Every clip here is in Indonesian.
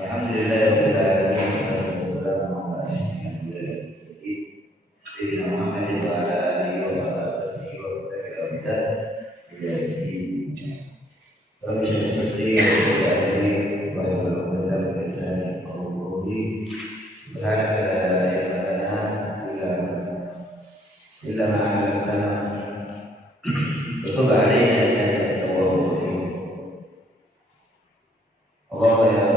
Alhamdulillahirabbil alamin wassalamu ala asyrofil sayyidina Muhammadin wa ala alihi wa sahbihi wa tabi'in ila yaumil din. Rabbi shrah li sadri wa yassir li amri wa hlul 'uqdatam min lisani yafqahu qawli. Subhanaka la ilma lana illa ma 'allamtana wa tub 'alaina innaka antat tawwabur rahim. Allahumma ya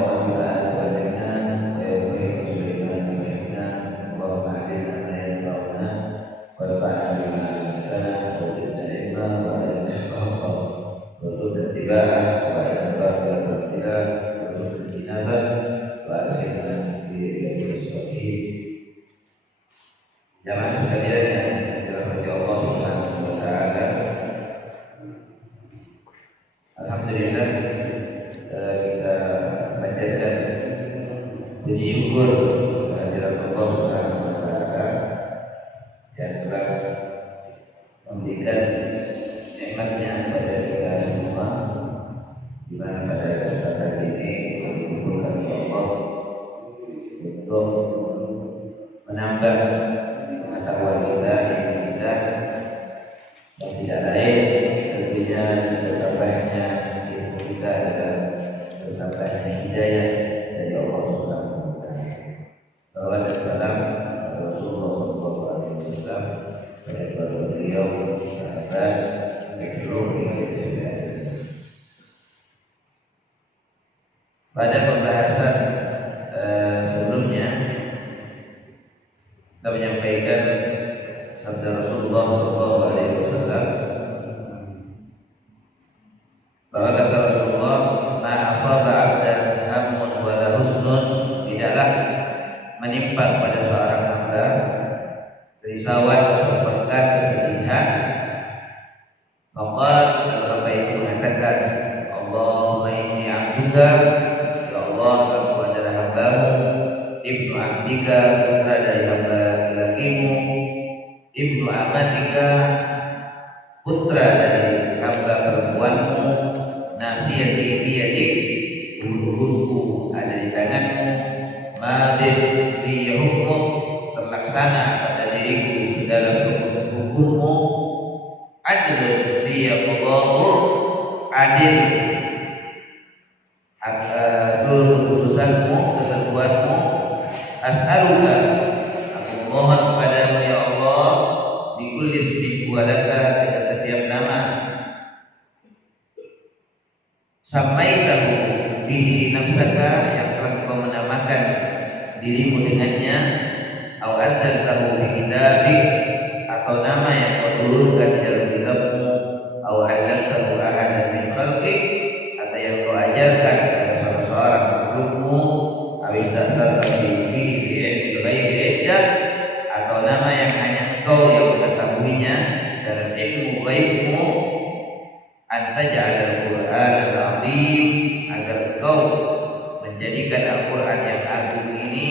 jamaah sekalian yang dirahmati Allah Subhanahu wa taala. Alhamdulillah kita panjatkan puji syukur kehadirat Allah Subhanahu wa taala yang telah memberikan nikmatnya kepada kita semua, di mana pada kesempatan ini dikumpulkan oleh Allah untuk menambah pengetahuan kita, ilmu kita, dan tidak lain tentunya bertambahnya ilmu kita adalah bertambahnya hidayah dari Allah Subhanahu wa taala. Salawat dan salam kepada Rasulullah sallallahu alaihi wasallam, kepada beliau, sahabat, dan seluruh umat Islam. Pada pembahasan sebelumnya kita menyampaikan sabda Rasulullah sallallahu alaihi wasallam bahwa kata Rasulullah, "Ma asaba 'abdan hammun wa la husnun," tidaklah menimpa kepada seorang hamba kerisauan, kesulitan, kesedihan. Maka hamba itu mengatakan, "Allahumma inni 'abduka," ya Allah, aku adalah hambamu, ibnu 'abdika, putra dari hamba laki-lakimu, ibnu amatika, putra dari hamba perempuanmu, nasiyati biyadik, bulu-buluku ada di tanganmu, madin fi hukmuk, terlaksana pada diriku segala hukum-hukummu, adil fi qada'u, adil seluruh keputusanmu, ketentuanmu. As'aluka, aku mohon kepadamu ya Allah, bikulli ismin huwa laka, dengan setiap nama samaitahu bihi nafsaka, yang telah kau menamakan dirimu dengannya, au anzaltahu fi kitabik, atau nama yang kau turunkan di dalam kitabmu, au 'allamtahu ahadan min khalqik, atau yang kau ajarkan kepada salah seorang makhlukmu, au istasarta bihi fi ilmi ghaibi 'indak, atau nama yang hanya engkau yang mengetahuinya dalam ilmu ghaibmu, antaj'al al-Qur'an al-'azim, agar engkau menjadikan Al-Qur'an yang agung ini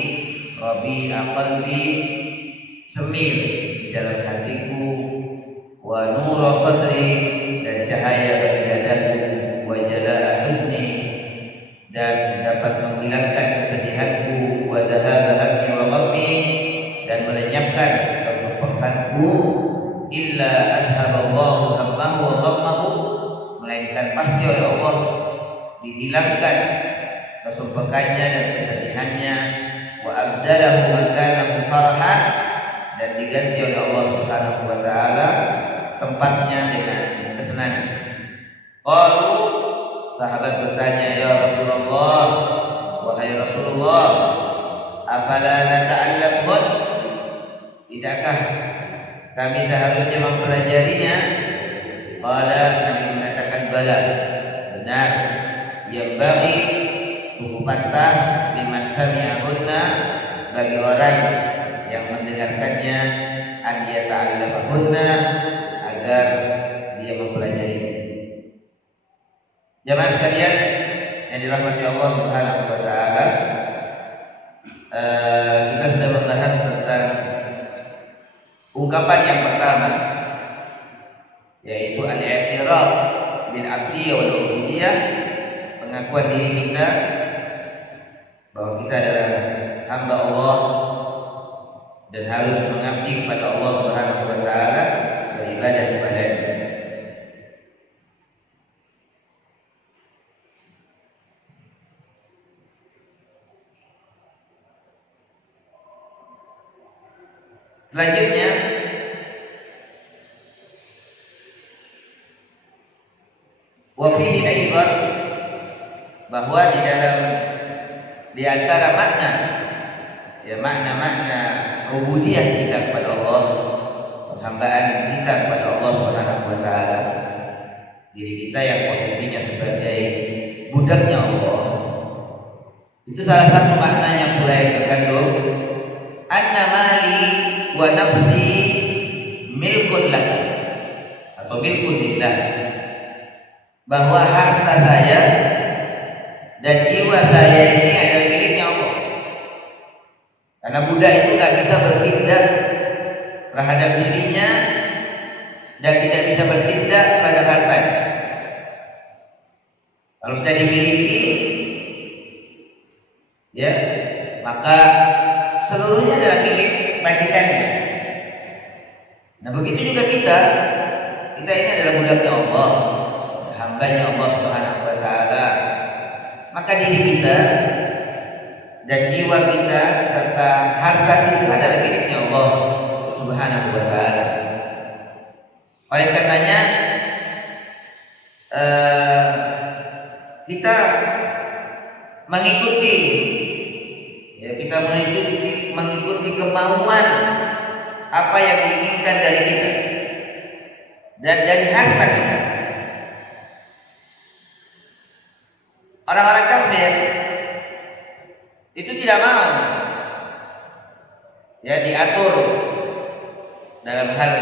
rabi'a qalbi, semir di dalam hatiku, wa nura sadri, dan cahaya bagi dadaku, wa jala'a huzni, dan dapat menghilangkan kesedihanku, wa dhahaba hammi wa ghammi, dan melenyapkan kesumpahanku, illa adhaballahu hammahu wa ghammahu, melainkan pasti oleh Allah dihilangkan kesumpahannya dan kesedihannya, wa abdalahu makanahu farahan, dan diganti oleh Allah Subhanahu wa taala tempatnya dengan kesenangan. Qalu, sahabat bertanya, ya Rasulullah, wahai Rasulullah, afala nata'allamhun, tidakkah kami seharusnya mempelajarinya? Qala, Nabi mengatakan, bala, benar, yang bagi cukup pantas liman sami'ahunna, bagi orang yang mendengarkannya, an yata'allamahunna, agar dia mempelajarinya. Jamaah sekalian yang dirahmati Allah Subhanahu wa taala, kita sudah membahas tentang ungkapan yang pertama, yaitu al-i'tiraf bil 'abdiyyah wal 'ubudiyah, pengakuan diri kita bahwa kita adalah hamba Allah dan harus mengabdi kepada Allah Subhanahu wa taala, beribadah kepada-Nya. Selanjutnya wa fihi aidan, bahwa di antara makna rububiyah kita kepada Allah, penghambaan kita kepada Allah Subhanahu wa taala, diri kita yang posisinya sebagai budaknya Allah, itu salah satu maknanya pula yang terkandung anna mali wa nafsi milkun laka atau milkun lillah, bahwa harta saya dan jiwa saya ini adalah miliknya Allah. Karena budak itu gak bisa bertindak terhadap dirinya dan tidak bisa bertindak terhadap hartanya. Kalau sudah dimiliki, ya, maka seluruhnya adalah milik majikannya. Nah, begitu juga kita ini adalah budaknya Allah, hambanya Allah Subhanahu wa taala. Maka diri kita dan jiwa kita serta harta kita adalah miliknya Allah Subhanahu wa taala. Oleh karenanya kita mengikuti kemauan apa yang diinginkan dari kita dan dari harta kita. Orang-orang kafir itu tidak mau diatur dalam hal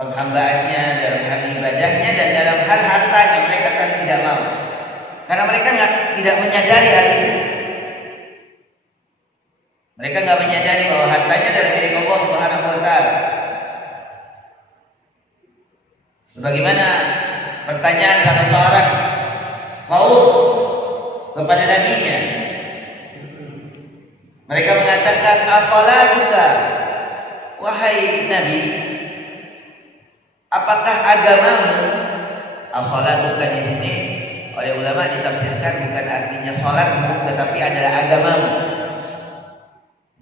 penghambaannya, dalam hal ibadahnya, dan dalam hal hartanya. Mereka tidak mau karena mereka tidak menyadari hal itu. Mereka nggak menyadari bahwa hartanya adalah milik Allah Subhanahu wa taala. Sebagaimana pertanyaan salah seorang kaum kepada nabinya, mereka mengatakan, "As-salatuka, wahai Nabi, apakah agamamu?" As-salatuka di sini oleh ulama ditafsirkan bukan artinya salatmu, tetapi adalah agamamu.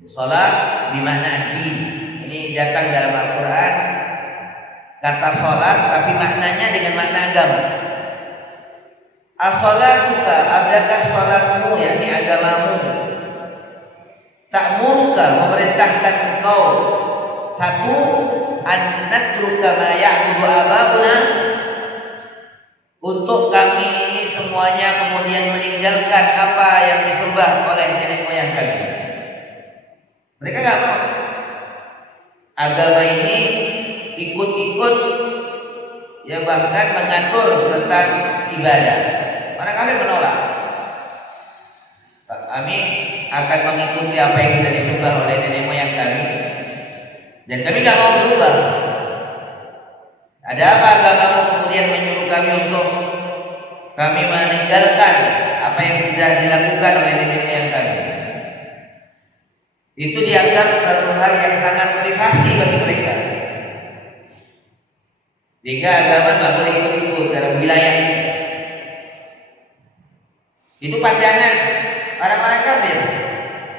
Salat bermakna ad-din. Ini datang dalam Al-Quran kata salat, tapi maknanya dengan makna agama. As-salatuka, adakah salatmu, yakni agamamu, ta'muruka, memerintahkan engkau, satu, an natruka ma ya'budu abauna, untuk kami ini semuanya kemudian meninggalkan apa yang disembah oleh nenek moyang kami. Mereka nggak mau agama ini ikut-ikut, bahkan mengatur tentang ibadah. Orang kafir menolak. Kami akan mengikuti apa yang sudah disembah oleh nenek moyang kami, dan kami nggak mau berubah. Ada apa agamamu kemudian menyuruh kami untuk kami meninggalkan apa yang sudah dilakukan oleh nenek moyang kami? Itu dianggap satu hal yang sangat privasi bagi mereka, sehingga agama nggak boleh ikut-ikut dalam wilayah itu. Itu pandangan orang-orang kafir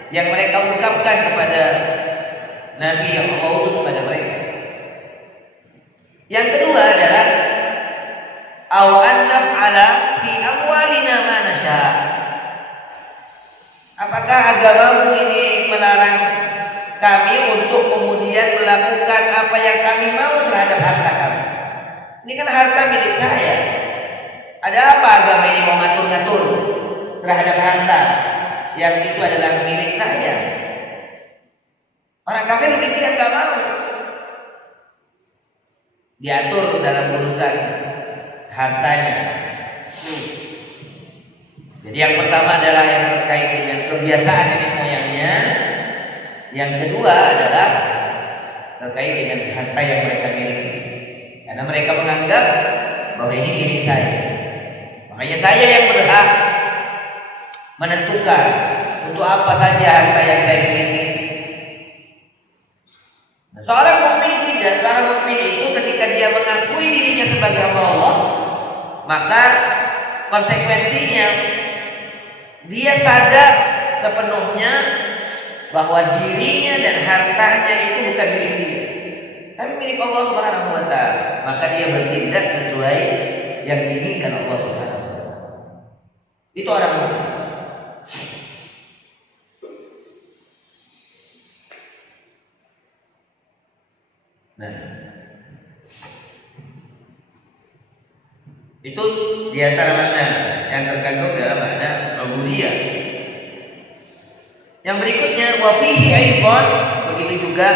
yang mereka ungkapkan kepada Nabi yang Allah utus kepada mereka. Yang kedua adalah au an naf'ala fi amwalina ma nasha. Apakah agamamu ini melarang kami untuk kemudian melakukan apa yang kami mau terhadap harta kami? Ini kan harta milik saya. Ada apa agama ini mau ngatur-ngatur terhadap harta yang itu adalah milik saya? Orang kafir demikian, nggak mau diatur dalam urusan hartanya. Jadi yang pertama adalah yang terkait dengan kebiasaan nenek moyangnya. Yang kedua adalah terkait dengan harta yang mereka miliki, karena mereka menganggap bahwa ini milik saya. Makanya saya yang berhak menentukan untuk apa saja harta yang saya miliki. Seorang mukmin tidak, seorang mukmin itu ketika dia mengakui dirinya sebagai hamba Allah, maka konsekuensinya dia sadar sepenuhnya bahwa dirinya dan hartanya itu bukan milik dia, tapi milik Allah Subhanahu wa taala. Maka dia bertindak sesuai yang diinginkan Allah Subhanahu wa taala. Itu orang mukmin. Nah, itu di antara makna yang terkandung dalam makna rububiyah. Yang berikutnya wa fihi aidan, begitu juga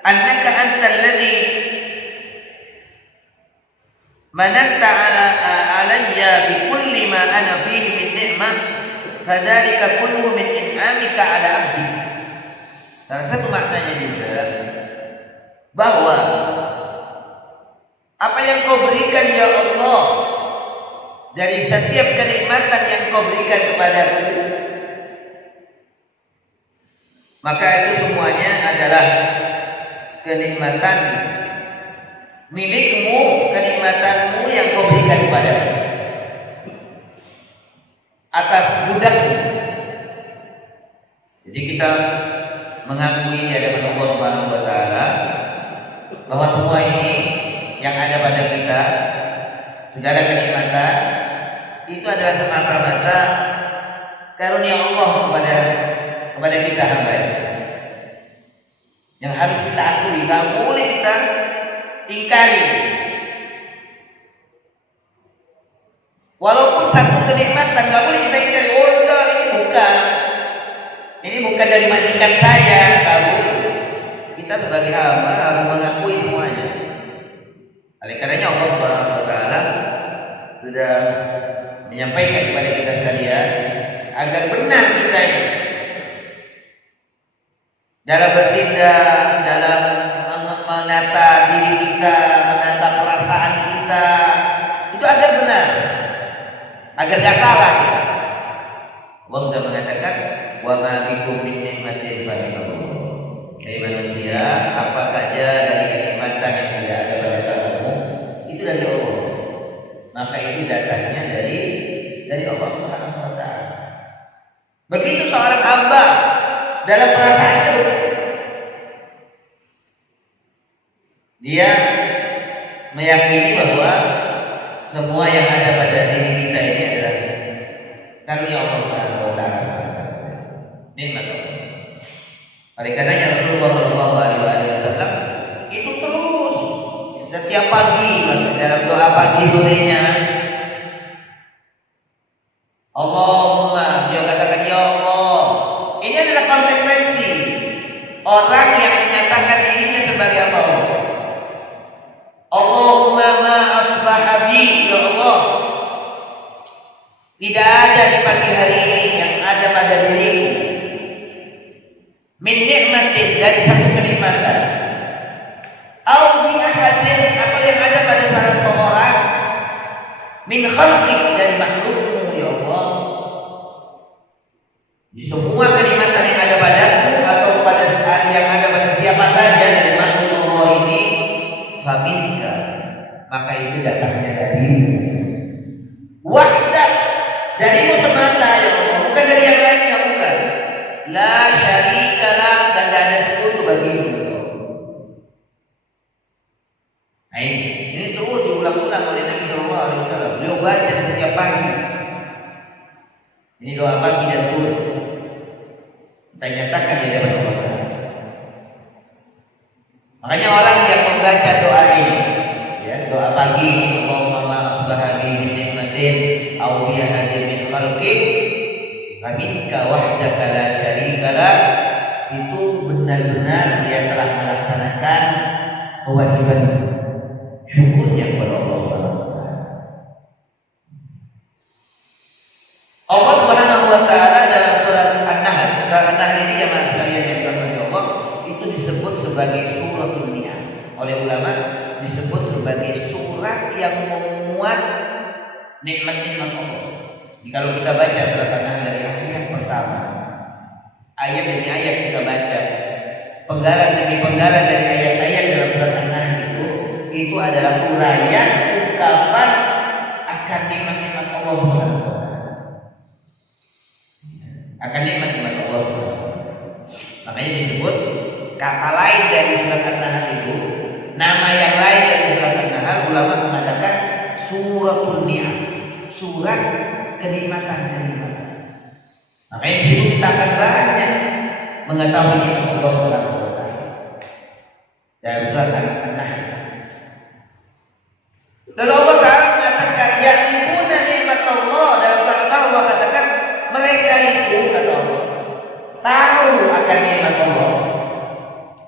annaka antal ladzi mananta alayya bi kulli ma ana fihi min ni'mah fadzalika kulluhu min in'amika ala 'abdi. Salah satu maknanya juga bahwa apa yang kau berikan ya Allah dari setiap kenikmatan yang kau berikan kepadaku, maka itu semuanya adalah kenikmatan milikmu, kenikmatanmu yang kau berikan kepadaku atas budakmu. Jadi kita mengakui di hadapan Allah Subhanahu wa taala bahwa semua ini yang ada pada kita, segala kenikmatan itu adalah semata-mata karunia Allah kepada kita hamba. Yang harus kita akui, tidak boleh kita ingkari. Walaupun satu kenikmatan tidak boleh kita ingkari. Oh enggak, ini bukan dari majikan saya. Kalau kita sebagai hamba harus mengakui semuanya. Oleh karenanya Allah Subhanahu wa taala sudah menyampaikan kepada kita sekalian agar benar kita ini dalam bertindak, dalam menata diri kita, menata perasaan kita, itu agar benar, agar gak salah kita. Allah sudah mengatakan wa ma bikum min ni'matin fa minallah. Hai manusia, apa saja dari kenikmatan yang tidak ada pada kamu itu dari Allah. Maka itu datangnya dari Allah Subhanahu wa taala. Begitu seorang hamba dalam perasaannya, dia meyakini bahwa semua yang ada pada diri kita ini adalah karunia Allah Subhanahu wa taala. Nikmat Allah. Oleh karenanya Rasulullah Shallallahu Alaihi Wasallam itu terus setiap pagi dalam doa pagi sorenya, Allahumma, dia katakan ya Allah. Ini adalah konsekuensi orang yang menyatakan dirinya sebagai hamba Allah. Allahumma ma asbaha bi, ya Allah, tidak ada di pagi hari ini yang ada pada diriku min nikmatin, dari satu kenikmatan, au bi ahadin, atau yang ada pada salah seorang, min khalqik, dari makhlukmu ya Allah. Di semua kenikmatan yang ada padaku atau pada yang ada pada siapa saja dari makhluk Allah ini, faminka, maka itu datangnya darimu. Wahdah, darimu semata ya Allah, bukan dari yang lainnya, bukan. La syarikalah, dan tidak ada sekutu bagimu. Nah ini terus diulang-ulang oleh Nabi Sallallahu Alaihi Wasallam. Beliau baca setiap pagi. Ini doa pagi dan subuh. Kita nyatakan di hadapan Allah. Makanya orang yang membaca doa ini, ya, doa pagi, Allahumma ma asbaha bi min nikmatin aw bi ahadin min khalqik faminka wahdaka la syarikalah, itu benar-benar dia telah melaksanakan kewajiban syukurnya kepada Allah Subhanahu wa taala. Allah Subhanahu wa taala dalam surat An-Nahl, surat An-Nahl ini jemaah sekalian yang dirahmati Allah, itu disebut sebagai suratul Ni'am. Oleh ulama disebut sebagai surat yang memuat nikmat-nikmat Allah. Jadi kalau kita baca surat An-Nahl dari ayat pertama pertama. Ayat demi ayat kita baca. Penggalan demi penggalan dari ayat-ayat dalam surat An-Nahl itu adalah uraian ungkapan akan nikmat-nikmat Allah Subhanahu wa taala. Akan nikmat-nikmat Allah Subhanahu wa taala. Makanya disebut kata lain dari surat An-Nahl itu, nama yang lain dari surat An-Nahl, ulama mengatakan suratul ni'am, surat kenikmatan-kenikmatan. Makanya di situ kita akan banyak mengetahui nikmat Allah Subhanahu wa taala. Dalam surat An-Nahl. Lalu Allah Ta'ala mengatakan ya'rifuna nikmat Allah. Dalam surat Allah katakan mereka itu, kata Allah, tahu akan nikmat Allah.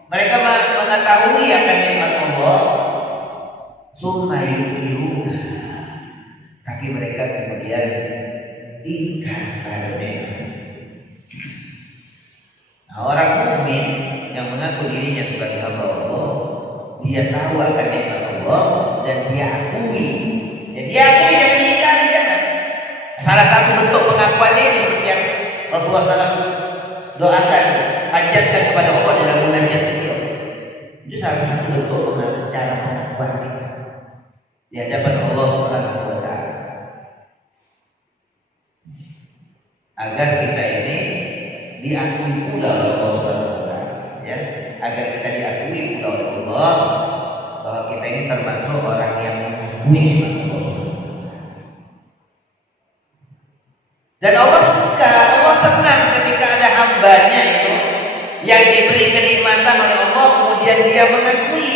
Mereka mengetahui akan nikmat Allah. Summa yukiruna, tapi mereka kemudian ingkar pada nikmat. Nah, orang mukmin yang mengaku dirinya sebagai hamba Allah, dia tahu akan nikmat Allah dan dia akui. Ya, dia akui dan mengingkari, kan? Salah satu bentuk pengakuannya itu seperti yang Rasulullah SAW doakan, panjatkan kepada Allah dalam munajat beliau. Itu salah satu bentuk cara pengakuan kita di hadapan Allah Subhanahu wa taala. Agar kita ini diakui pula oleh Allah Subhanahu wa taala, ya. Agar kita diakui pula oleh Allah bahwa kita ini termasuk orang yang mengakui nikmat Allah Subhanahu wa taala. Dan Allah suka, Allah senang ketika ada hambanya itu yang diberi kenikmatan oleh Allah, kemudian dia mengakui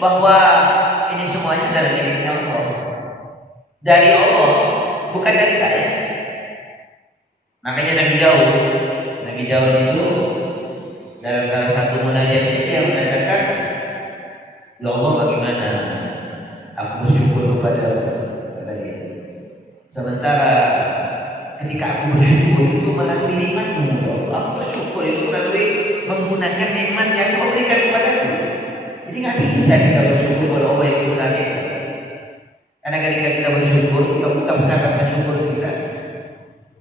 bahwa ini semuanya adalah miliknya Allah, dari Allah, bukan dari saya. Makanya Nabi Daud itu dalam salah satu munajatnya dia mengatakan, ya Allah, bagaimana aku bersyukur kepada-Mu, kata dia. Sementara ketika aku bersyukur itu melalui nikmat-Mu, ya Allah. Aku bersyukur itu melalui menggunakan nikmat yang Kau berikan kepadaku. Jadi nggak bisa kita bersyukur kepada Allah yang sebenarnya. Karena ketika kita bersyukur, kita ungkapkan rasa syukur kita.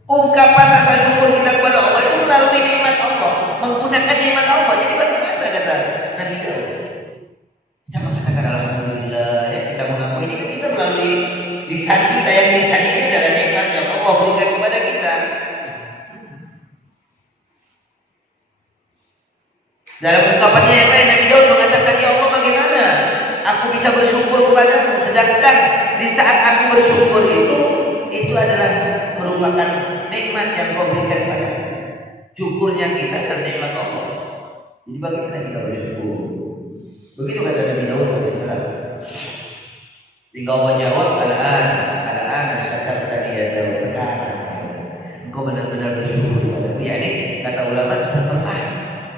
Ungkapan rasa syukur kita kepada Allah itu melalui nikmat Allah, menggunakan nikmat Allah. Jadi bagaimana, kata Nabi Daud? Kita mengatakan alhamdulillah, ya, kita mengaku ini kan kita melalui lisan kita, yang lisan ini adalah nikmat yang Allah berikan kepada kita. Dalam ungkapannya yang lain, Nabi Daud mengatakan, ya Allah, bagaimana aku bisa bersyukur kepadamu, sedangkan di saat aku bersyukur itu adalah merupakan nikmat yang Kau berikan kepadaku. Syukurnya kita adalah nikmat Allah. Jadi bagaimana kita bersyukur? Begitu kata Nabi Daud alaihissalam. Tinggal Allah jawab, al-an syakar ya Daud, sekarang engkau benar-benar bersyukur kepadaku. Ya, ini kata ulama setelah.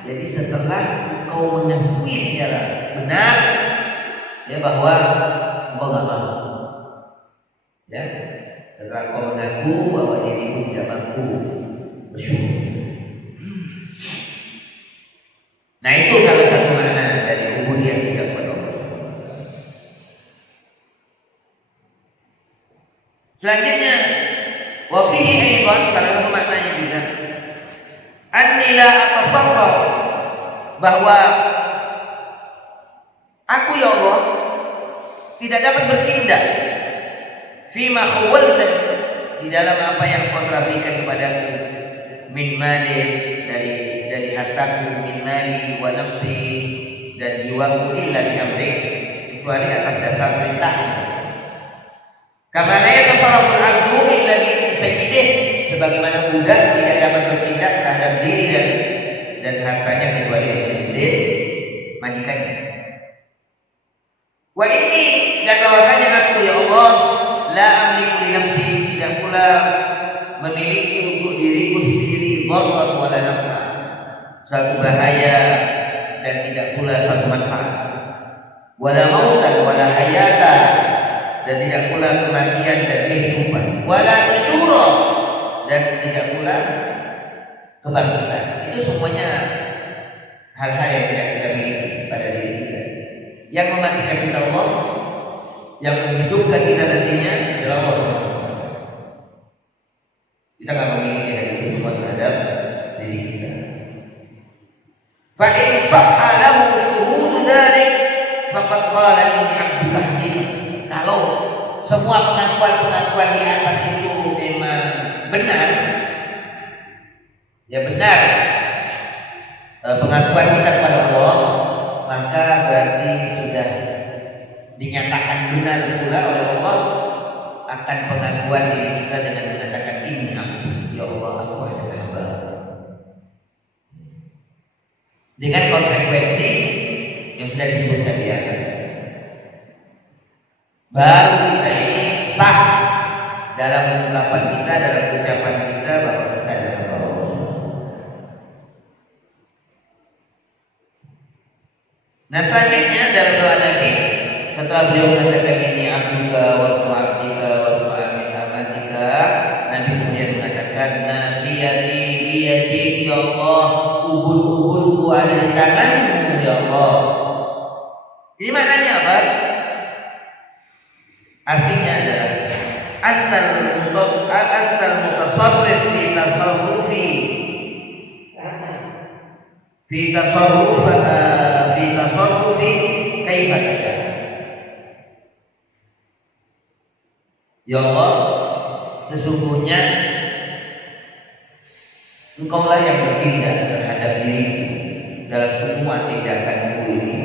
Jadi setelah kau mengakui secara benar, ya, bahwa engkau nggak mampu, ya, setelah kau mengaku bahwa dirimu tidak mampu bersyukur. Nah, itu salah satu makna dari ubudiyah kita kepada Allah. Selanjutnya, wa fihi aidan, salah satu maknanya juga, anni la atasarraf, bahwa aku, ya Allah, tidak dapat bertindak fima khawwaltani, di dalam apa yang Kau telah berikan kepadaku, min mali, dari hartaku, min mali wa nafsi, dan jiwaku, illa bihamdik, kecuali atas dasar perintah. Kama la yatasarrafu al-'abdu illa bi sayyidih, sebagaimana budak tidak dapat bertindak terhadap diri dan hartanya kecuali dengan izin majikannya. Wa inni, dan bahwasanya aku, ya Allah, la amliku li nafsi, tidak pula memiliki untuk diriku sendiri dharran wala naf'a, satu bahaya dan tidak pula satu manfaat, wala mautan wala hayata, dan tidak pula kematian dan kehidupan, wala nusyura, dan tidak pula kebangkitan. Itu semuanya hal-hal yang tidak kita miliki pada diri kita. Yang mematikan kita Allah, yang menghidupkan kita nantinya adalah Allah. Kita nggak memiliki hal itu semua terhadap diri kita. Fa in sahha lahu syuhudu dzalik faqad qala inni 'abdul hakim. Kalau semua pengakuan-pengakuan di atas itu memang benar, ya benar pengakuan kita kepada Allah, maka berarti sudah dinyatakan benar pula oleh Allah akan pengakuan diri kita dengan mengatakan ini abdu, ya Allah aku adalah hamba. Dengan konsekuensi yang sudah disebutkan di atas, baru kita ini sah dalam ungkapan kita, dalam ucapan kita bahwa kita adalah hamba Allah. Nah selanjutnya dalam doa Nabi setelah beliau mengatakan ini abduka wa tu'abdika wa tu'amin amatika, Nabi kemudian mengatakan nasiyati biyadik ya Allah, ubun-ubunku ada di tanganmu ya Allah. Ini maknanya apa? Artinya adalah antal mutasarrif fi tasarrufi kaifa tasha. Ya Allah, sesungguhnya Engkaulah yang bertindak terhadap diriku dalam semua tindakanku ini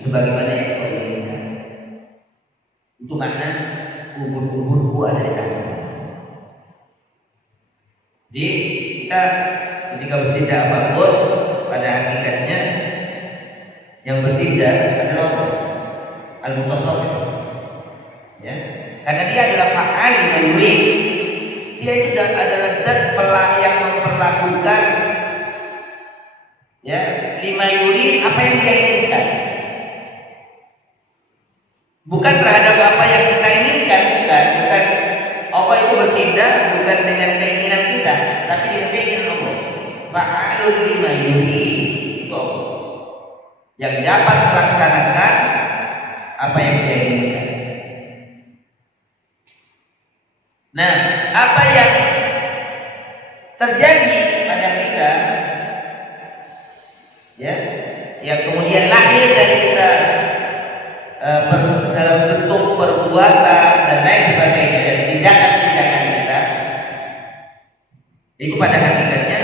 sebagaimana yang Kau inginkan. Itu makna ubun-ubunku ada di tanganmu. Jadi kita ketika bertindak apapun, pada hakikatnya yang bertindak adalah al-mutasarrif, ya, karena dia adalah fa'al yurid. Dia itu adalah zat yang memperlakukan, ya, lima yurid, apa yang dia inginkan, bukan terhadap apa yang kita inginkan. Bukan Allah itu bertindak bukan dengan keinginan kita, tapi dengan keinginan Allah. Fa'alul lima yurid, itu yang dapat melaksanakan apa yang dia inginkan. Nah, apa yang terjadi pada kita, ya, yang kemudian lahir dari kita dalam bentuk perbuatan dan lain sebagainya dari tindakan-tindakan kita, itu pada hakikatnya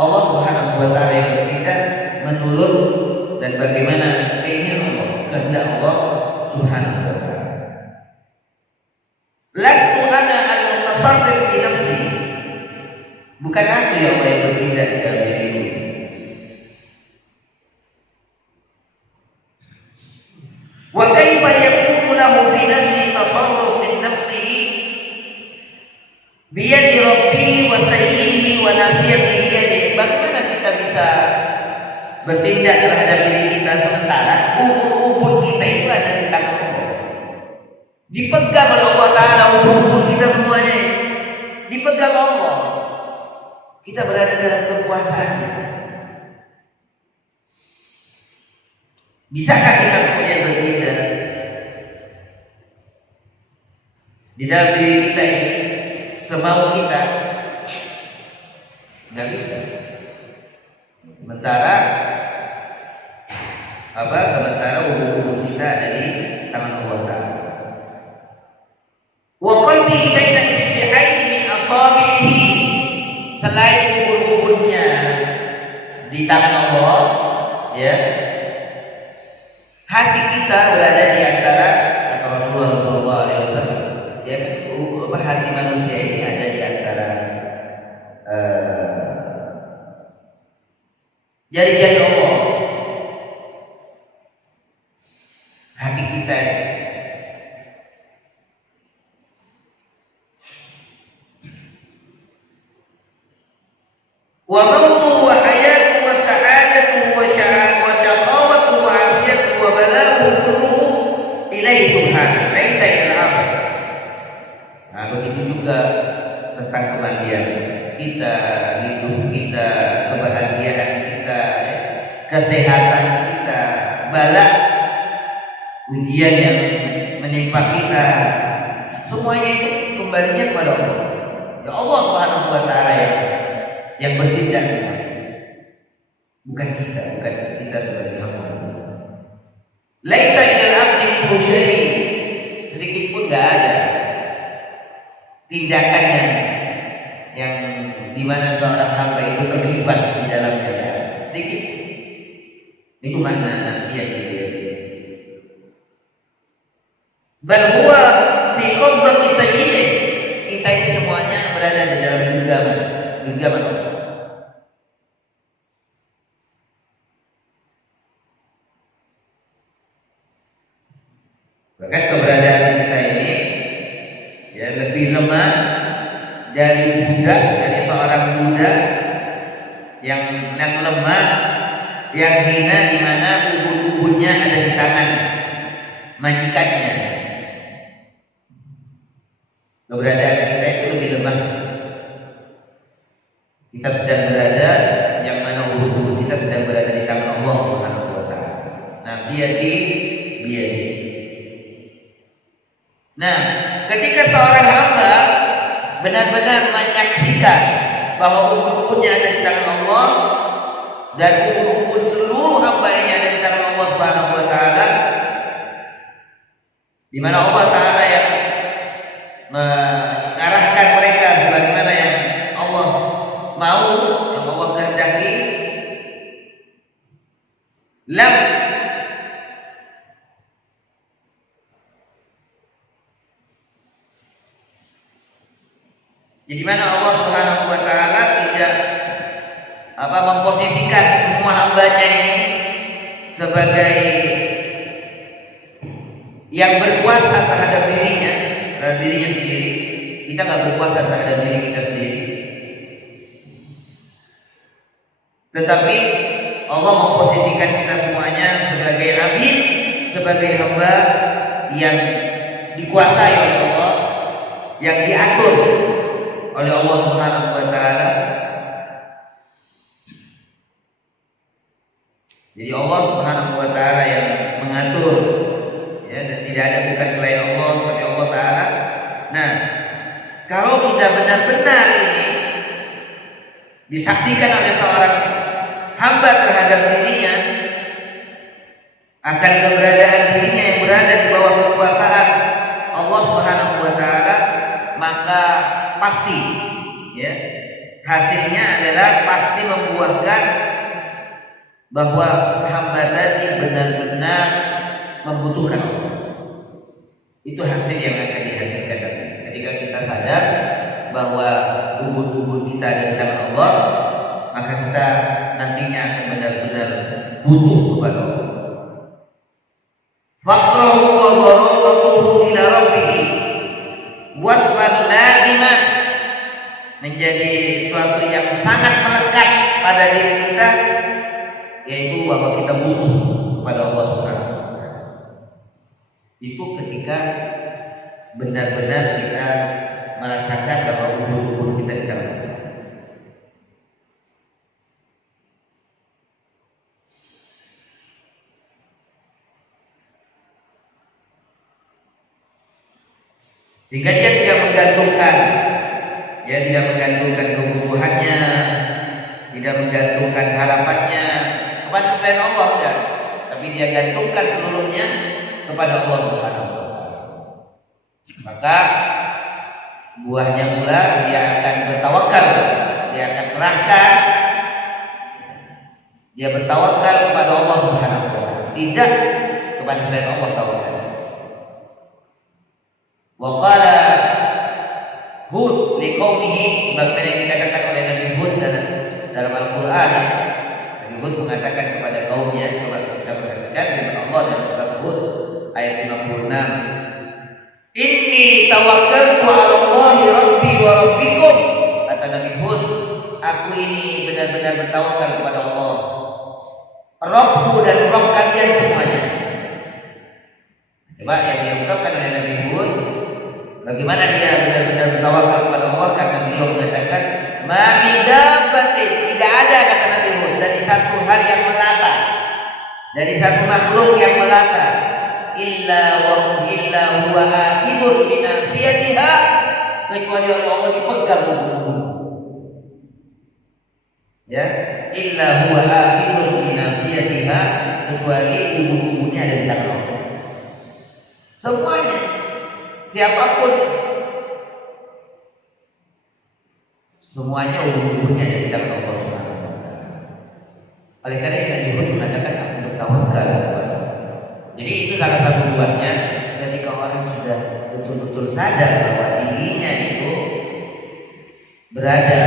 Allah Subhanahu wa Ta'ala yang bertindak menurut dan bagaimana keinginan Allah, kehendak Allah Subhanahu wa Ta'ala. Lastu ana al-mutasarrif fi nafsi, bukan aku ya Allah yang bertindak di dalam diriku. Wa kaifa yakunu lahu fi nafsi tasarruf min nafsihi biyadi rabbi wa sayyidihi wa nasiyati biyadihi. Bagaimana kita bisa bertindak terhadap diri kita sementara ubun-ubun kita itu ada di tangan Allah, dipegang oleh Allah Ta'ala, ubun-ubun kita semuanya dipegang Allah. Kita berada dalam kekuasaan. Bisakah kita kemudian bertindak di dalam diri kita ini semau kita? Nggak bisa. Sementara ubun-ubun kita ada di tangan Allah Ta'ala. Wa qalbihi baina isbi'aini min asabi'ihi, selain ubun-ubunnya di tangan Allah, ya, hati kita berada di antara, kata Rasulullah SAW, ya, hati manusia ini ada di antara jari-jari Allah. Hati kita wa mautuhu wa hayatuhu wa sa'adatuhu wa syaqawatuhu wa afiyatuhu wa bala'uhu kulluhu ilaihi subhanahu laisa ilal abad. Nah, begitu juga tentang kematian kita, hidup kita, kebahagiaan kita, kesehatan kita, bala, ujian yang menimpa kita, semuanya itu kembalinya kepada Allah. Ya Allah Subhanahu wa taala yang bertindak, bukan kita sebagai hamba. Laisa ilal abdi min syai', sedikit pun enggak ada tindakan yang di mana seorang hamba itu terlibat di dalamnya, sedikit. Itu makna nasihat dia. Bal huwa fi qabdati sayyidih. Kita ini semuanya berada di dalam genggaman Allah. Bahkan keberadaan kita ini ya lebih lemah dari seorang budak yang lemah, yang hina, di mana ubun-ubunnya ada di tangan majikannya. Keberadaan kita itu lebih lemah. Kita sedang berada yang mana ubun-ubun kita sedang berada di tangan Allah Subhanahu wa taala. Nasihati biyadi. Nah, ketika seorang hamba benar-benar menyaksikan bahwa ubun-ubunnya ada di tangan Allah dan ubun-ubun seluruh hamba ini ada di tangan Allah Subhanahu wa taala, di mana Allah taala yang mengarahkan mereka sebagaimana yang Allah mau, yang Allah kehendaki. Jadi mana Allah Subhanahu wa taala tidak memposisikan semua hambanya ini sebagai yang berkuasa terhadap dirinya sendiri. Kita nggak berkuasa terhadap diri kita sendiri, tetapi Allah memposisikan kita semuanya sebagai abid, sebagai hamba yang dikuasai oleh Allah, yang diatur oleh Allah Subhanahu wa taala. Jadi Allah Subhanahu wa taala yang mengatur, ya, dan tidak ada bukan selain Allah, tapi Allah taala. Nah, kalau sudah benar-benar ini disaksikan oleh seorang hamba terhadap dirinya akan keberadaan dirinya yang berada di bawah kekuasaan Allah Subhanahu wa taala, maka pasti ya hasilnya adalah pasti membuahkan bahwa hamba tadi benar-benar membutuhkan Allah. Itu hasil yang akan dihasilkan ketika kita sadar bahwa ubun-ubun kita ada di tangan Allah, maka kita nantinya akan benar-benar butuh kepada Allah. Faqrahu wa dharuratuhu ila rabbih wasfan laziman, menjadi suatu yang sangat melekat pada diri kita, yaitu bahwa kita butuh kepada Allah Subhanahu wa taala. Itu ketika benar-benar kita merasakan bahwa ubun-ubun kita di tangan Allah. Sehingga dia tidak menggantungkan kebutuhannya, tidak menggantungkan harapannya kepada selain Allah, enggak. Tapi dia gantungkan seluruhnya kepada Allah Subhanahu wa taala. Maka buahnya pula dia akan bertawakal, dia akan serahkan, dia bertawakal kepada Allah Subhanahu wa taala, tidak kepada selain Allah tawakal. Wa qala Hud liqaumihi, bagaimana yang dikatakan oleh Nabi Hud dalam Al-Qur'an. Nabi Hud mengatakan kepada kaumnya, coba kita perhatikan firman Allah dalam surat Hud ayat 56. Inni tawakkaltu 'ala Allahi rabbi wa rabbikum. Kata Nabi Hud, aku ini benar-benar bertawakal kepada Allah, Rabbku dan Rabb kalian semuanya. Coba yang diungkapkan oleh Nabi Hud, bagaimana dia benar-benar bertawakal kepada Allah, karena beliau mengatakan ma min dabbatin, tidak ada, kata Nabi Hud, dari satu hal yang melata, dari satu makhluk yang melata, illa huwa akhidun binasiyatiha, kecuali oleh Allah dipegang ubun-ubun. Ya, illa huwa akhidun binasiyatiha, kecuali ubun-ubunnya ada di tangan Allah. Semuanya, siapapun, semuanya ubun-ubunnya ada di tangan Allah Subhanahu wa taala. Oleh karena itu Nabi Hud mengatakan aku bertawakal. Jadi itu salah satu buahnya ketika orang sudah betul-betul sadar bahwa dirinya itu berada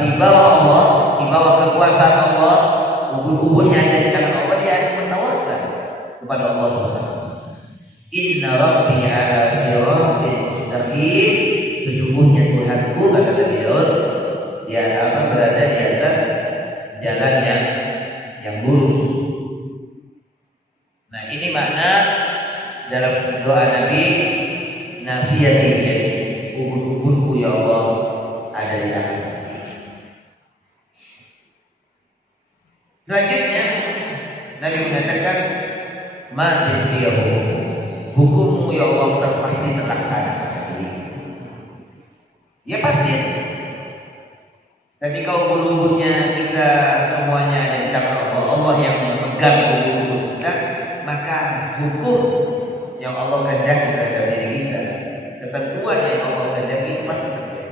di bawah Allah, di bawah kekuasaan Allah, ubun-ubunnya ada di tangan Allah, dia akan bertawakal kepada Allah Subhanahu. Inna rabbi ala siratin mustaqim, sesungguhnya Tuhanku, kata Nabi Hud, dia berada di atas jalan yang lurus. Nah, ini makna dalam doa Nabi, nasiyati, jadi ubun-ubunku ya Allah ada di tangan. Selanjutnya Nabi mengatakan matin fiyahu, hukummu ya Allah terpasti terlaksana. Ya pasti. Ketika ubun-ubunnya kita semuanya ada di tangan Allah, Allah yang memegang ubun-ubun kita, maka hukum yang Allah kehendaki terhadap diri kita, ketentuan yang Allah kehendaki itu pasti terjadi.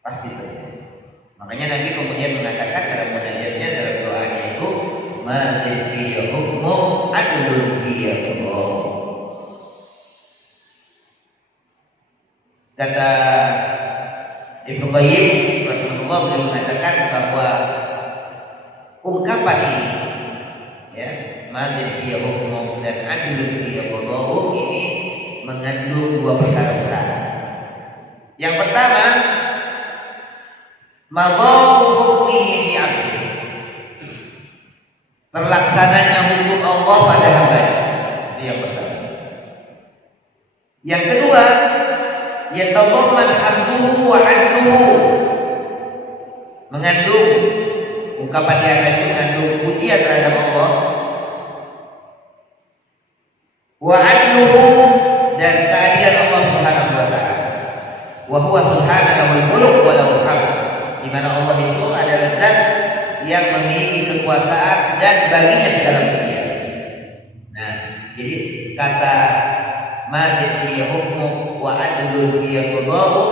Pasti terjadi. Makanya Nabi kemudian mengatakan dalam munajatnya, dalam doanya itu, matin fiya hukmu adlun fiya Allah. Kata Ibnu Qayyim rahimahullah, beliau mengatakan bahwa ungkapan ini, ya, matin fiya hukmu dan adlun fiya Allah, ini mengandung dua perkara besar. Yang pertama, madharu hukmihi fi 'abdi, terlaksananya hukum Allah pada hambanya. Itu yang pertama. Yang kedua, yatadamman hamduhu wa 'adluhu, mengandung ungkapan di atas itu mengandung pujian terhadap Allah, wa 'adluhu, dan keadilan Allah Subhanahu wa taala. Wa huwa subhanahu al-mulk wa lahu hamd, di mana Allah itu adalah zat yang memiliki kekuasaan dan baginya segala pujian. Nah, jadi kata madin fi hukmu wa adlun fi qadahu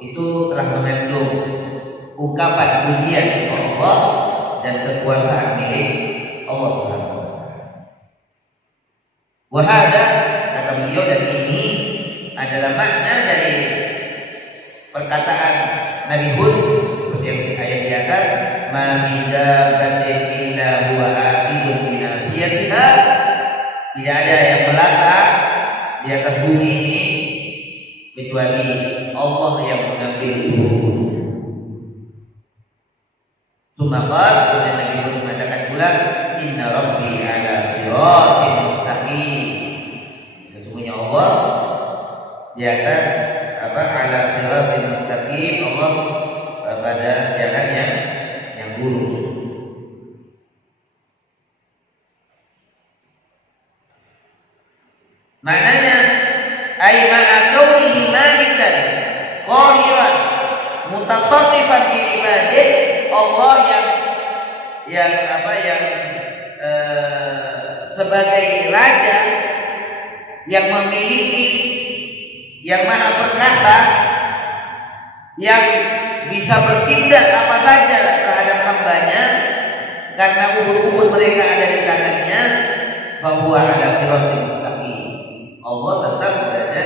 itu telah mengandung ungkapan pujian Allah dan kekuasaan milik Allah Subhanahu wa taala. Wa hadza, kata beliau, dan ini adalah makna dari perkataan Nabi Hud seperti yang ayat di atas, ma min dabbatin illa huwa akhidun bi nasiyatiha, tidak ada yang melata di atas bumi ini kecuali Allah yang mengambil hukumnya. Sumakar, kemudian Nabi Hud mengatakan pula, inna rabbi ala siratin mustaqim, sesungguhnya Allah di atas ala siratin mustaqim, Allah pada jalan yang lurus. Maknanya ay ma'a kaunihi malikan qahiran mutasarrifan fi ibadih, Allah yang sebagai raja yang memiliki, yang maha perkasa, yang bisa bertindak apa saja terhadap hambanya karena ubun-ubun mereka ada di tangannya, fahuwa ala siratin mustaqim, Allah tetap berada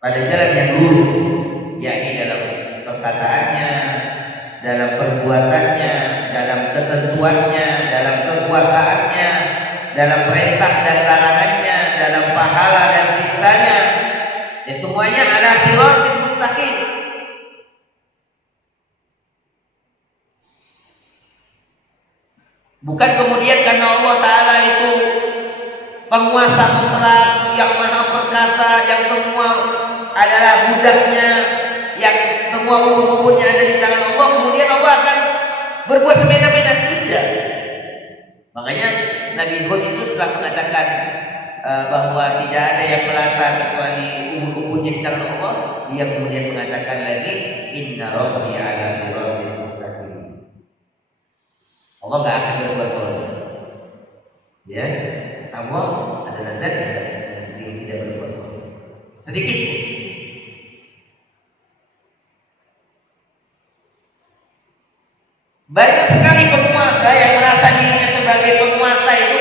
pada jalan yang lurus, yakni dalam perkataannya, dalam perbuatannya, dalam ketentuannya, dalam kekuasaannya, dalam perintah dan larangannya, dalam pahala dan siksanya, ya semuanya ala siratin mustaqim. Bukan kemudian karena Allah Ta'ala itu penguasa mutlak yang maha perkasa, yang semua adalah budaknya, yang semua ubun-ubunnya ada di tangan Allah, kemudian Allah akan berbuat semena-mena. Tidak. Makanya Nabi Hud itu setelah mengatakan bahwa tidak ada yang melata kecuali ubun-ubunnya di tangan Allah, dia kemudian mengatakan lagi, Inna Rabbi ala siratin mustaqim. Allah nggak akan berbuat zalim. Ya, Allah adalah zat yang tidak berbuat zalim. Sedikit. Banyak sekali penguasa yang merasa dirinya sebagai penguasa itu,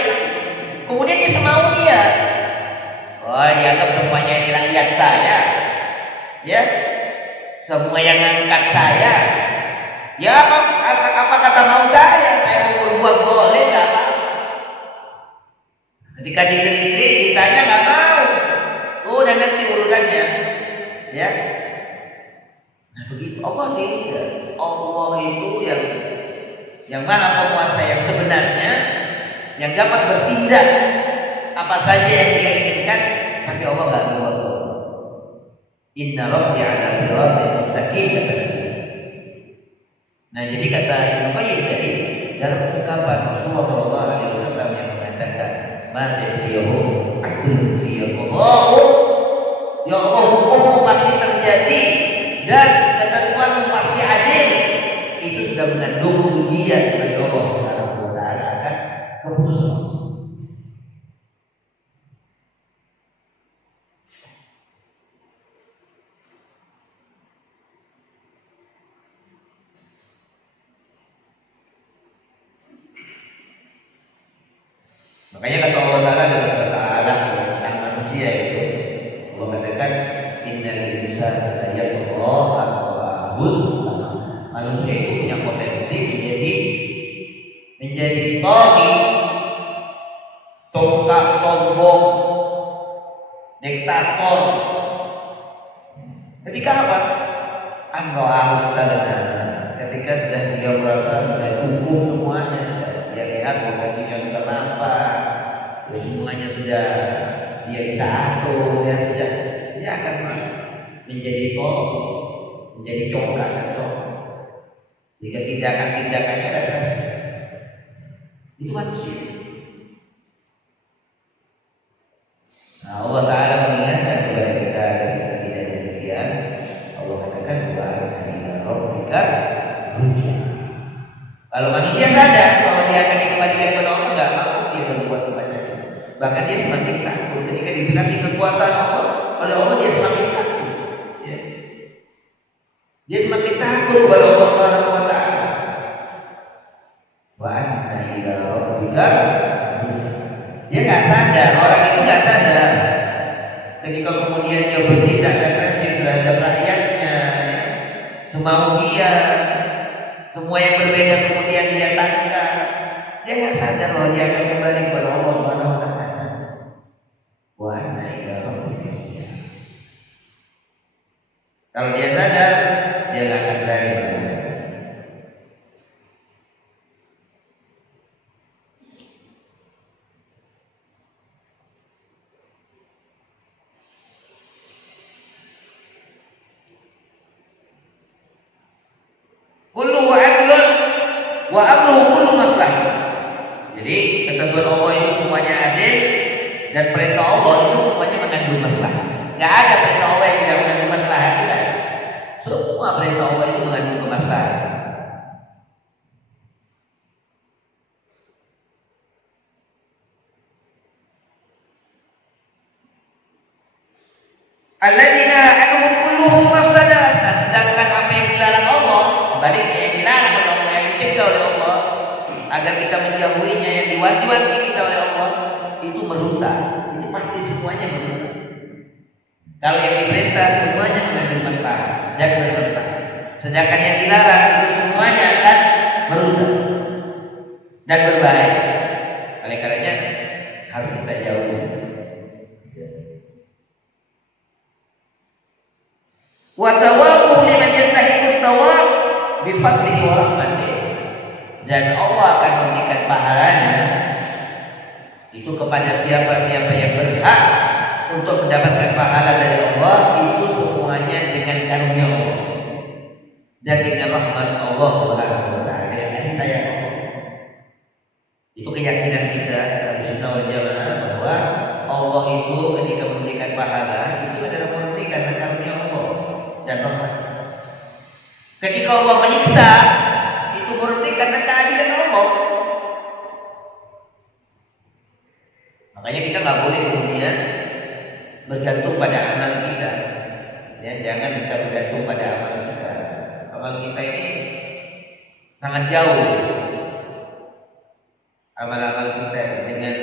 kemudian dia semau dia. Oh, dianggap semuanya ini rakyat saya, ya, semua yang ngangkat saya. Ya, apa kata mau saya mau berbuat boleh nggak apa? Ketika dikritik, ditanya nggak mau. Oh, dan nanti urutannya, ya. Nah, begitu. Allah tidak. Allah itu yang maha penguasa yang sebenarnya, yang dapat bertindak apa saja yang dia inginkan, tapi Allah nggak berbuat. Inna Rabbi ala siratin mustaqim. Nah, jadi kata Ibnu Qayyim tadi dalam ungkapan Rasulullah SAW yang mengatakan, "Ma'at fiyahu adlun fiyahu." Ya Allah, hukum pasti terjadi dan ketentuan pasti adil. Itu sudah mengandung ujian bagi Allah Subhanahu wa taala akan keputusan. Makanya kata Allah Taala dalam surat Al-Alaq tentang manusia itu, Allah katakan, Innal insana la yatgha manusia itu punya potensi menjadi taghi, tongkat sombong, diktator. Ketika apa? Ketika sudah dia merasa sudah cukup semuanya, dia lihat bahwa dia sudah nampak, ya semuanya sudah dia bisa atur, dia akan menjadi taghi, menjadi congkak atau jika tindakannya ada rasa. Itu manusia. Nah, Allah Ta'ala mengingatkan kepada kita agar kita tidak demikian. Allah katakan wa ila rabbika ruj'a. Kalau manusia sadar bahwa dia akan dikembalikan kepada Allah, enggak mau dia berbuat kepadanya. Bahkan dia semakin takut ketika dikasih kekuatan Allah oleh Allah, dia semakin takut. Ya. Dia semakin takut kepada Allah Subhanahu wa taala. Wa anna ila rabbika. Dia enggak sadar, orang itu enggak sadar. Ketika kemudian dia bertindak agresif terhadap rakyatnya, semau dia, semua yang berbeda kemudian dia tangkap. Dia enggak sadar bahwa dia akan kembali kepada Allah Subhanahu wa taala. Wa anna ila rabbika. Kalau dia sadar, dia nggak akan berani berbuat. Kullu adlun wa amruhu kullu maslahah. Jadi ketentuan Allah itu semuanya adil dan perintah Allah itu semuanya mengandung maslahah. Nggak ada perintah Allah yang tidak mengandung maslahah, tidak. Semua perintah Allah itu mengandung kemaslahatan. Alladzina anhum kulluhum mafsadah. Sedangkan apa yang dilarang Allah, sebaliknya yang dilarang oleh Allah, yang dicegah oleh Allah, agar kita menjauhinya, yang diwanti-wanti kita oleh Allah, itu merusak. Itu pasti semuanya merusak. Kalau yang diperintah semuanya mengandung maslahat dan bermanfaat. Sedangkan yang dilarang itu semuanya akan merusak dan berbahaya. Oleh karenanya harus kita jauhi. Wa thawabu liman yastahiqu thawab bi fadlihi wa rahmatihi. Dan Allah akan memberikan pahalanya itu kepada siapa-siapa yang berhak untuk mendapatkan pahala dari Allah, itu semuanya dengan karunia Allah dan dengan rahmat Allah Subhanahu wa taala, dengan kasih sayang Allah. Itu keyakinan ketika Allah menyiksa itu murni karena keadilan Allah. Makanya kita nggak boleh kemudian bergantung pada amal kita. Ya, jangan kita bergantung pada amal kita. Amal kita ini sangat jauh. Amal-amal kita dengan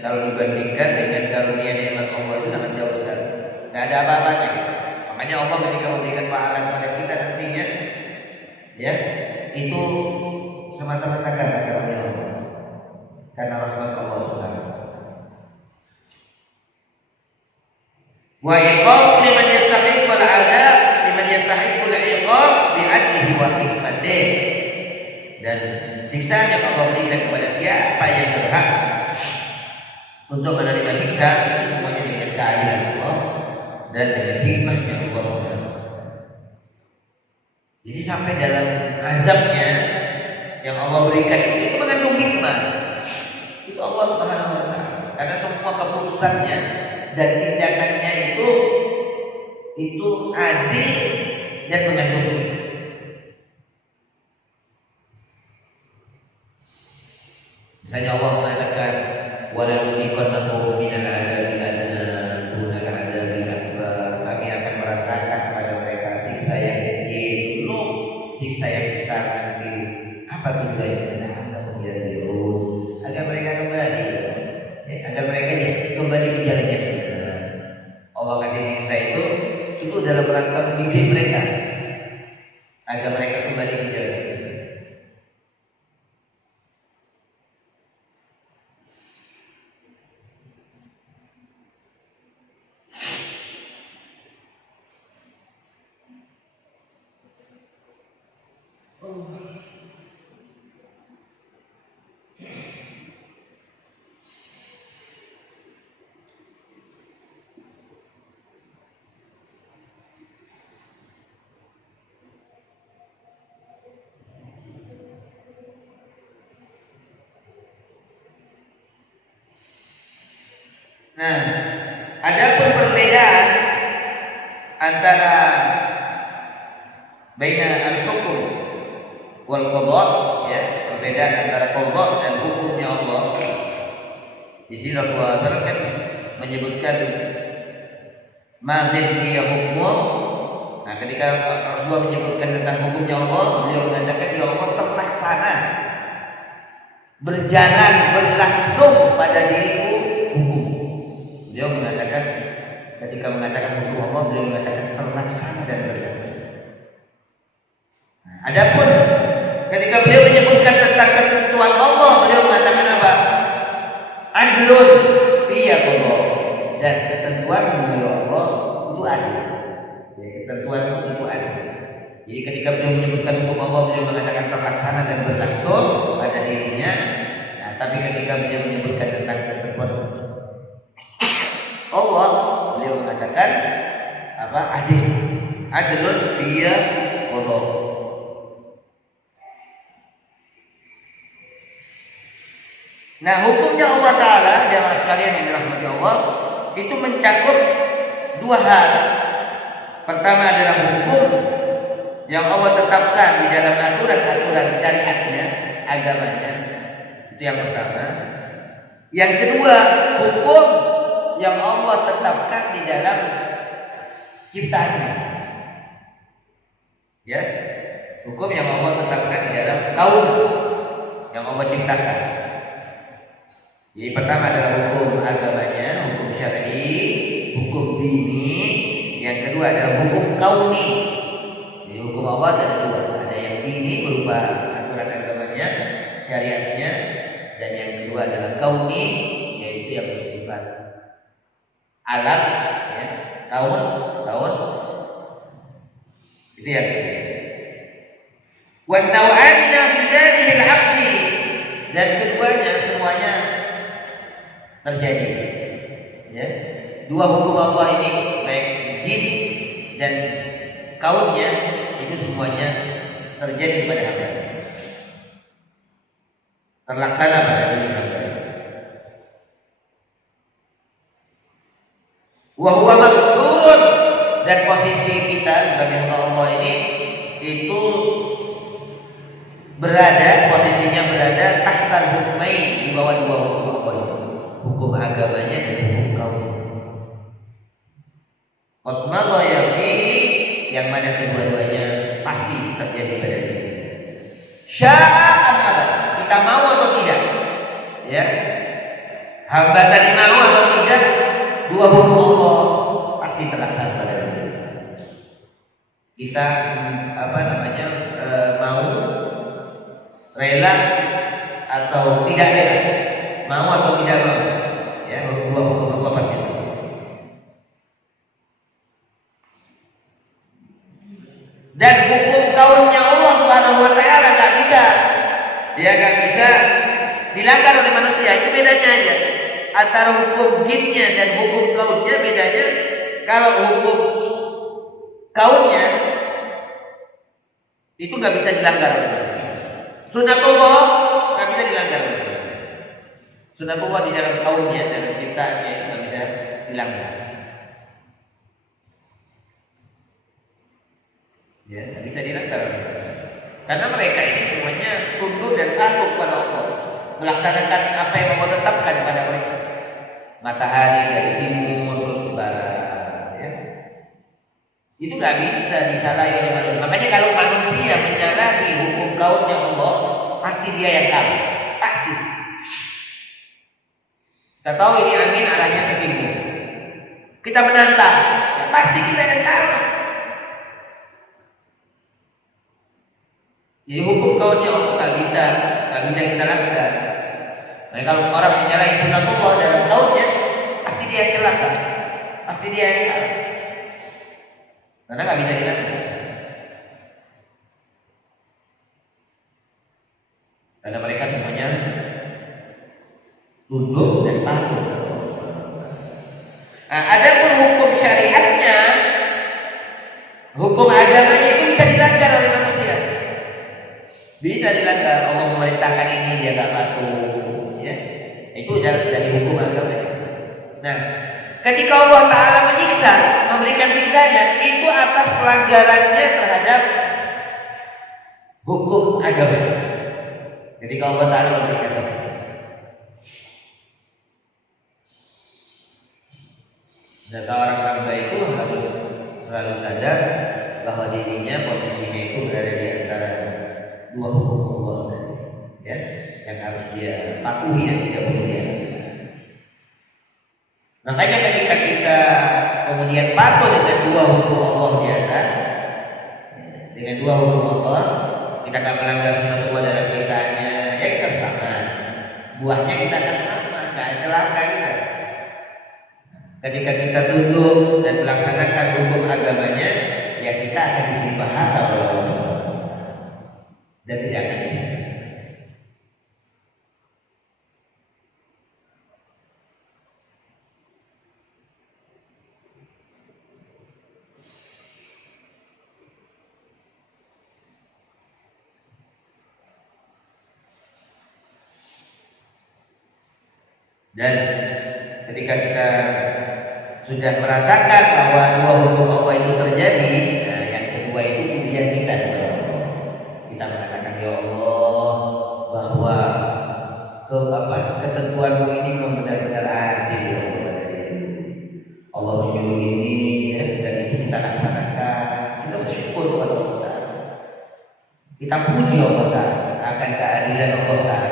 kalau dibandingkan dengan karunia nikmat Allah itu sangat jauh sekali. Nggak ada apa-apanya. Makanya Allah ketika memberikan pahala kepada kita nantinya, ya itu semata-mata karena karunia Allah, karena rahmat Allah Subhanahu. Wa iqamu liman yastahiqqul 'adzab liman yastahiqqul 'iqab bi'adlihi wa hikmatih. Dan siksa yang Allah berikan kepada siapa yang berhak untuk menerima siksa itu semuanya dengan keadilan Allah dan dengan hikmahnya Allah Subhanahu. Jadi sampai dalam azabnya yang Allah berikan itu mengandung hikmah. Itu Allah Subhanahu wa taala. Karena semua keputusannya dan tindakannya itu adil dan mengandung hikmah. Misalnya Allah mengatakan wala nuziqannahum minal 'adzabil adna dunal 'adzabil akbar. Kami akan merasakan pada mereka siksa yang kecil belum siksa yang besar nanti. Apa tujuannya? La'allahum yarji'un, agar mereka kembali, agar mereka kembali ke jalan yang benar. Allah kasih siksa itu dalam rangka mendidik mereka agar mereka kembali ke jalan yang benar. Nah, adapun perbedaan antara baina al-hukm wal qada, ya, perbedaan antara qada dan hukumnya Allah. Di sini Rasulullah SAW kan menyebutkan madzin fi hukmu. Nah, ketika Rasulullah menyebutkan tentang hukumnya Allah, beliau mengatakan ya Allah terlaksana, berjalan, berlangsung pada diriku hukum. Beliau mengatakan ketika mengatakan hukum Allah, beliau mengatakan terlaksana dan berlangsung. Nah, adapun ketika beliau menyebutkan tentang ketentuan Allah, beliau mengatakan apa? Adlun fiyya Allah, dan ketentuan beliau Allah itu adil. Ya, ketentuan itu adil. Jadi ketika beliau menyebutkan hukum Allah, beliau mengatakan terlaksana dan berlangsung pada dirinya. Nah, tapi ketika beliau menyebutkan tentang ketentuan Allah, beliau mengatakan apa? Adil. Adlun fiyya Allah. Nah, hukumnya Allah Ta'ala, jamaah sekalian yang dirahmati Allah, itu mencakup dua hal. Pertama adalah hukum yang Allah tetapkan di dalam aturan-aturan syariatnya, agamanya. Itu yang pertama. Yang kedua, hukum yang Allah tetapkan di dalam ciptaannya. Ya, hukum yang Allah tetapkan di dalam kaum yang Allah ciptakan. Jadi pertama adalah hukum agamanya, hukum syar'i, hukum dini. Yang kedua adalah hukum kauni. Jadi hukum Allah ada dua, ada yang dini berupa aturan agamanya, syariatnya, dan yang kedua adalah kauni, yaitu yang bersifat alam, ya, kaun. Itu yang kedua. Wa naw'ani fi dzatihi al-'abdi, dan keduanya semuanya terjadi, ya. Dua hukum Allah ini, baik jin dan kaunnya, itu semuanya terjadi pada hamba, terlaksana pada diri hamba. Wa huwa maqdurun, dan posisi kita sebagai hamba Allah ini itu posisinya berada tahtal hukmain, di bawah dua hukum Allah, hukum agamanya dan hukum kaumnya. Otmadaya fihi, yang mana kedua-duanya pasti terjadi pada diri. Sya'a abad, kita mau atau tidak, ya, hamba tadi mau atau tidak, dua hukum Allah pasti terlaksana pada diri kita. Mau rela atau tidak rela, mau atau tidak mau, ya, dua hukum Allah pasti. Dan hukum kaunnya Allah Subhanahu wa taala nggak bisa dilanggar oleh manusia. Itu bedanya aja antara hukum jinnya dan hukum kaunnya. Bedanya, kalau hukum kaunnya itu nggak bisa dilanggar oleh manusia. Sunnatullah nggak bisa dilanggar oleh manusia. Sunnatullah di dalam kaunnya, dalam ciptaannya itu nggak bisa dilanggar. Ya, nggak bisa dilanggar karena mereka ini semuanya tunduk dan patuh pada Allah, melaksanakan apa yang Allah tetapkan pada mereka. Matahari dari timur terus ke barat, ya. Itu nggak bisa disalahi oleh manusia. Makanya kalau manusia menyalahi hukum kaunnya Allah, pasti dia yang kalah, pasti. Kita tahu ini angin arahnya ke timur, kita menantang, ya pasti kita yang kalah. Jadi hukum kaunnya Allah nggak bisa kita lakukan. Nah, kalau orang menyalahi sunnatullah dalam kaunnya, pasti dia yang celaka, pasti dia yang kalah, karena nggak bisa dilakukan. Karena mereka semuanya tunduk dan patuh. Nah, adapun hukum syariatnya, hukum agamanya itu bisa dilanggar oleh manusia. Bisa dilanggar. Allah memerintahkan ini, dia gak patuh, ya. Itu dari hukum agama. Nah, ketika Allah Ta'ala menyiksa, memberikan siksanya, itu atas pelanggarannya terhadap hukum agama. Ketika Allah Ta'ala memberikan siksanya, dan seorang hamba itu harus selalu sadar bahwa dirinya posisinya itu berada di antara dua hukum Allah tadi, ya, yang harus dia patuhi dan tidak boleh dia. Makanya ketika kita kemudian patuh dengan dua hukum Allah di atas, dengan dua hukum Allah, kita akan melanggar sunnatullah dalam ciptaannya, ya kita selamat. Buahnya kita akan selamat, nggak celaka kita. Ketika kita tunduk dan melaksanakan hukum agamanya, ya kita akan diberi pahala oleh Allah dan tidak akan disiksa. Dan ketika kita sudah merasakan bahwa dua hukum Allah itu terjadi, nah yang kedua itu ujian kita. Kita mengatakan, ya Allah, bahwa ketentuanmu ini memang benar-benar adil, ya Allah. Allah menyuruh ini, ya, dan itu kita laksanakan. Kita bersyukur kepada Allah. Kita puji Allah akan keadilan Allah.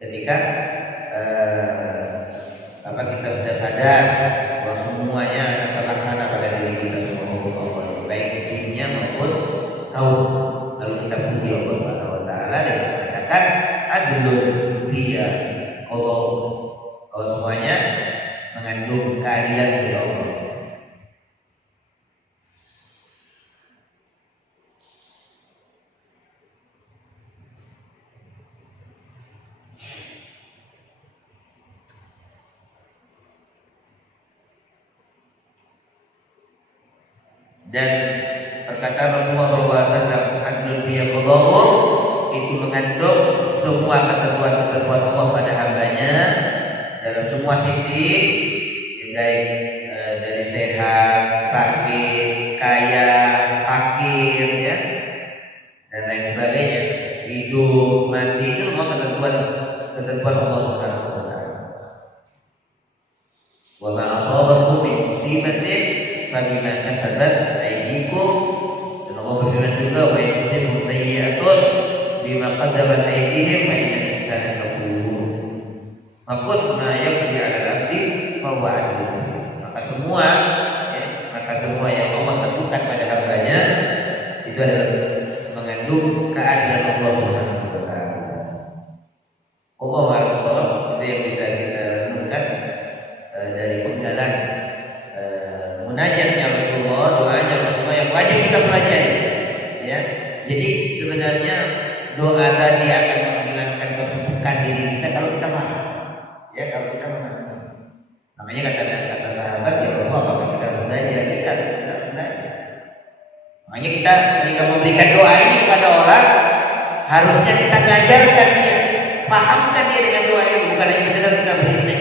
Ketika kita sudah sadar bahwa semuanya akan terlaksana pada diri kita semua hukum Allah, baik dunia maupun kaum, lalu kita puji Allah Subhanahu wa taala dan mengatakan adlun fiya Allah, kalau semuanya mengandung keadilan dari Allah. Dan perkataan Rasulullah SAW, adlun biya qada'u, itu mengandung semua ketentuan-ketentuan Allah pada hambanya dalam semua sisi, baik dari sehat, sakit, kaya, fakir, ya, dan lain sebagainya. Hidup, mati itu semua ketentuan Allah Subhanahu wa taala. Wa ma asabakum min musibatin fabima kasabat aydikum. Dan Allah berfirman juga wa yakzibum sayyi'atun bima qaddamat aydihim fa innal insana kafur. Maqut ma yaqdi 'ala al-'abdi fa huwa 'adlun. Maka semua yang Allah tentukan pada hambanya itu adalah mengandung keadilan Allah Subhanahu wa taala. Allah Rasul itu yang bisa kita renungkan dari penggalan munajatnya Rasulullah, doanya Rasulullah yang wajib kita pelajari. Ya, jadi sebenarnya doa tadi akan menghilangkan kesubukan diri kita kalau kita paham. Ya, kalau kita paham. Makanya kata sahabat, ya Allah, apakah kita belajar? Iya, kita belajar. Makanya kita ketika memberikan doa ini kepada orang, harusnya kita ngajarkan dia, pahamkan dia dengan doa ini, bukan hanya sekedar kita berintik.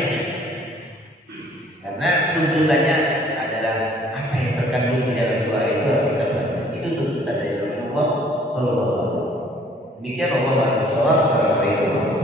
Karena tuntutannya adalah apa yang terkandung di dalam doa itu harus kita belajar. Itu tuntutan dari Rasulullah Sallallahu Alaihi Wasallam. Demikian Allah. Assalamualaikum.